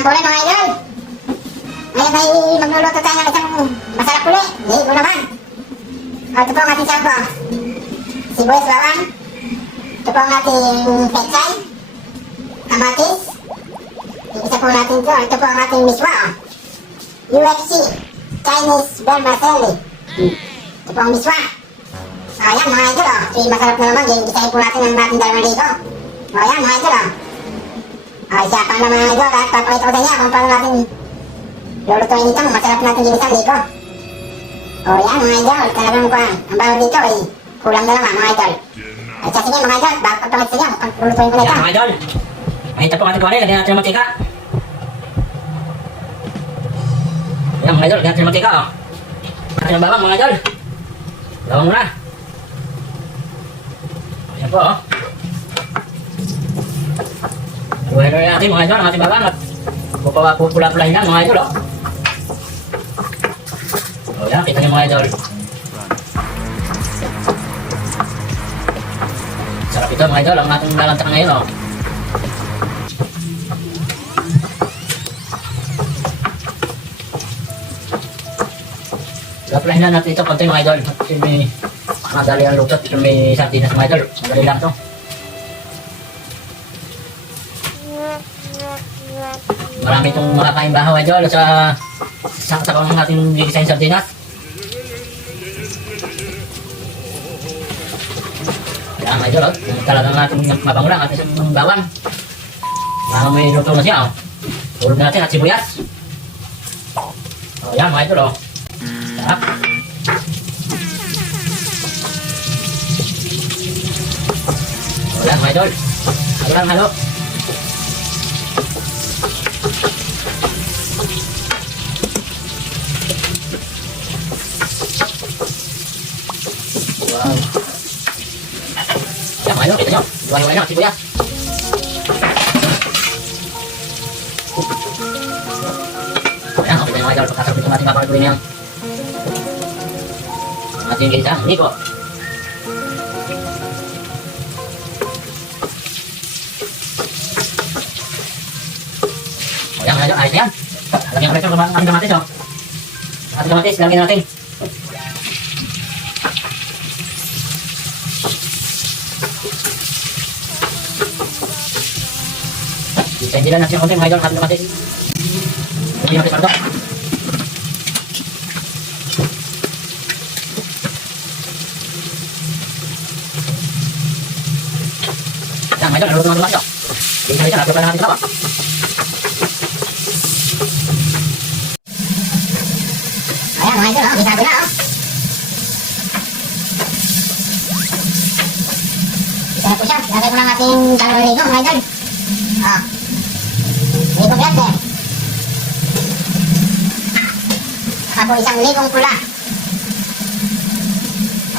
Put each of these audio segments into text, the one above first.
Isang kulay mga idol. Ngayon ay magluluto tayo ng isang masarap uli. Ligo naman. O, ito po ang ating sangko. Sibuyas bawang. Ito po ang ating pechay. Kamatis. Isa po natin ito. Ito po ang ating miswa. oh. UFC. Chinese vermicelli. Ito po ang miswa. So, ayan mga idol. Oh. So, masarap na naman. Gigisahin po natin ang ating dalawang ligo. O, ayan mga idol. Oh. Ay, siya pa naman mga idol. At papakita ko sa inyo kung paano natin lulutuin ito. Masarap natin ginisang ligo. O yan mga idol, talagang kuhan. Ang bawal dito ay kulang na naman mga idol. Ay siya sige mga idol, bago pagpangit sa inyo, pagpulutuin ko na ito. Yan mga idol. Mahita po ating kuwari. Lagyan natin ng mantika. Yan mga idol. Lagyan natin ng mantika. Oh. Natin ng bawang mga idol. Bawang muna. Ayan po. Oh. Buhay na natin mga idol. Ang ating bawang. At pupawa- pupula-pulahin lang mga idol. Oh. O yan, kita niyo mga idol. Sarap ito mga idol. Ang ating lalantang ngayon. Oh. Laplahin na natin ito konti mga idol. Kasi may madali ang lutot. May sardinas mga idol. Madali lang to. Marami itong makakain bahaw idol sa sa sa kung ating gigisahin sardinas. Kaya mga idol, oh, kung talagang ating mabango lang at isang bawang. Mga may luto na siya. Oh. Natin at sibuyas. Oh, yan mga idol. Oh. Sarap. Wala mga idol. Halo lang halo. Kita nyo. Iwan-iwan lang, sibuyas. Ayan, okay tayo mga idol. Pagkasarap ito natin papagawin yan. Ang ating ginisa, hindi po. O yan mga idol, ayos na yan. Lagyan ko rin ito ng ating kamatis, oh. Ating kamatis, lagyan natin. Hindi lang natin konti mga idol, ating kamatis. Hindi natin pardo. Yan, mga idol, naluto naman ito. Hindi na ito, naplupan natin ah. Ayan mga idol, oh, bisado na oh. Isa na po siya, lagay ko lang ating dalawang ligo mga idol. Oh. Ligo verde. Saka po isang ligong pula.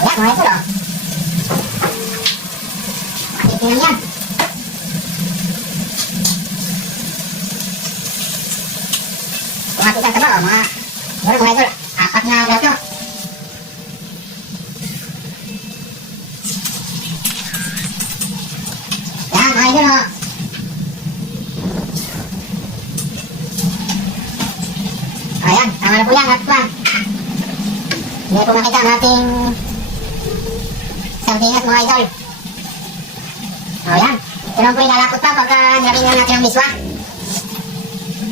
Ayan mga idol oh. Makikita yan. Kung ating tataba oh, mga Siguro mga idol, apat na gato. Yan mga idol oh. Ayan, tama na po yan at pa. Hindi po makita ang ating sardinas mga idol. O yan, naman po ilalapot pa pagka nilagyan na natin ang miswa.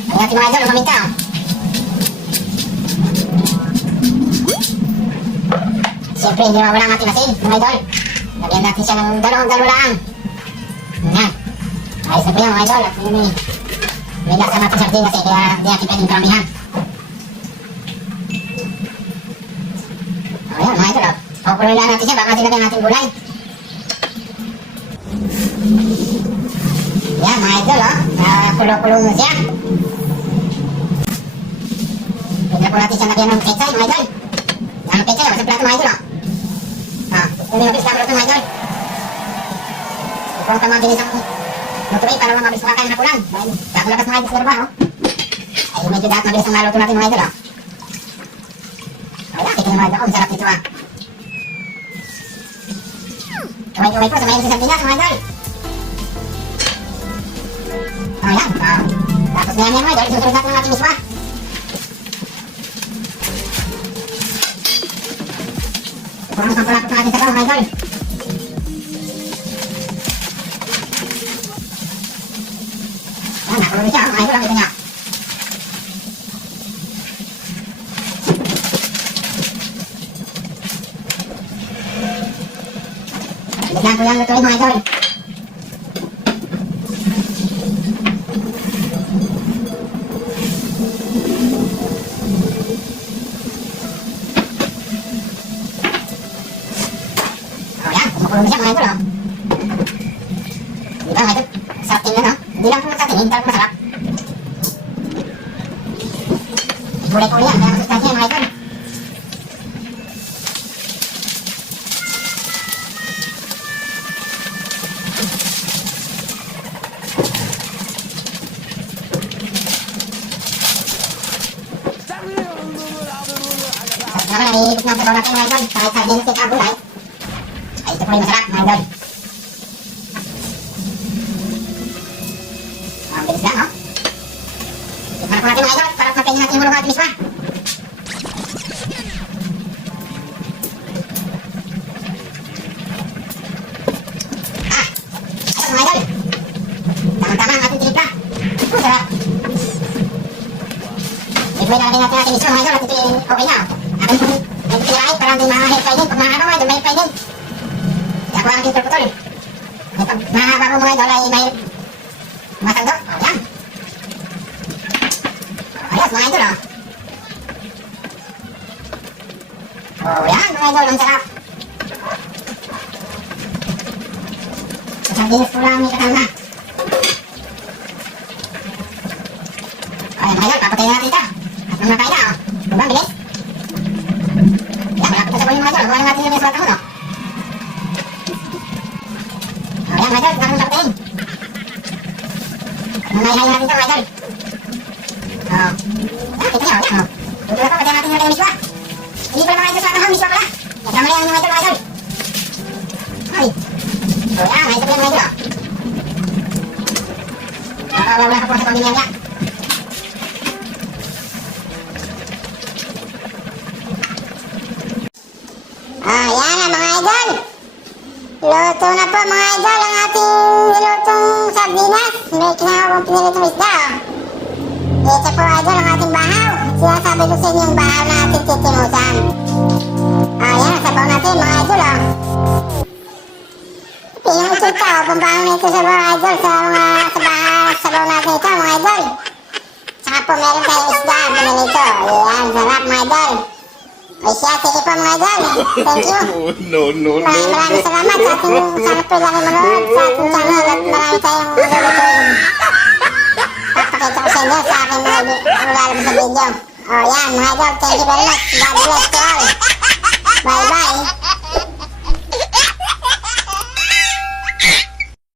Ayan natin mga idol, umaminta oh. Siyempre, hindi mawala ang ating asin, mga idol. Lagyan natin siya ng dalawang dalo lang. Yan. Ayos na po yan, mga idol. At yun eh, may lasa ang ating sardinas eh, kaya hindi natin pwedeng karamihan. Oh. Pakuloy lang natin siya, baka sinagyan natin gulay. Yan, mga idol, oh. Nakakulo-kulo na siya. Na po natin siya lagyan ng pechay, mga idol. Ang pechay, oh, sa plato, mga idol, oh. Ah, ini habis na plato, mga idol. Ito ang tamang ginisang lutuin para mabilis makakain na kulang. Dahil kakulakas mga idol sa trabaho. Ay, medyo dapat mabilis ang maluto natin, mga idol, oh. Wala, mga idol. Oh, ang sarap nito, ah. Kamay-kamay po sa mahilig sa sardinas, mga idol. Oh, yan. Ah, Tapos na yan yan mga idol, susunod natin ang ating miswa. Ito ang pampalapot ng ating sabaw mga idol. Yan, Oh, yan. Kumukulong na siya mga idol, oh. Di ba mga idol? Sarap tingnan, oh. Hindi lang po sa tingin, pero masarap. Gulay-gulay yan, kaya masustansya yan mga idol. Sarap naman, naiikot na sa bawang natin mga idol. Kahit sardinas at gulay. Ay, ito po yung masarap mga idol. Oh, ang bilis lang, oh. Po natin mga idol, para patayin natin yung hulog at miswa. Ah, ito mga idol. Tamang-tama ang ating tinikla. Oh, sarap. Ito yung natin natin mga idol okay na. oh. Akin po, medyo pinakait para hindi mahahit pa din. Pag mga. Kaya ko ang aking putol. Eh, pag mahaba po mga idol ay mahirap Matando. Oh, yan. Ayos, mga idol, oh. Oh, yan, mga idol, ang sarap. Sa sardinas po lang may kasama. Oh, yan, mga idol, papatayin natin ito. At nang nakain na, oh. Bilis? Yan, malapit na sa buhay, mga idol. Huwag natin yung mga suwat ako, no? Mamayahay natin ito, mga idol. Oo. Ah, kita niyo, yan, oh. Tutuwa pa, patayin natin yung miswa. Hindi pala mga idol sa atang miswa pala. Nagkamali ang mga idol, mga idol. Ay. O yan, idol yan, mga idol, oh. Nakawala ka po sa pamilya niya. Ah, yan na mga idol. Luto na po mga idol ang ating nilutong sardinas. May kinahawang pinilitong isda. oh. Ito po idol ang ating bahaw. Sinasabi ko sa inyo yung bahaw na ating titimusan. Ah, yan. Sabaw natin mga idol. Oh. Tingnan ito ito. Oh. Pambahaw na ito sa mga idol. Sa mga sa bahaw, sabaw natin ito mga idol. Saka po meron tayong isda. Binili ito. Yan. Sarap mga idol. Ay siya. Sige po mga idol. Thank you. no, no, no. Maraming maraming salamat sa ating sana po lagi manood sa ating channel at marami tayong lulutuin. Papakita ko sa inyo sa aking mga lalabas sa video. O yan mga idol, thank you very much. God bless you all. Bye bye.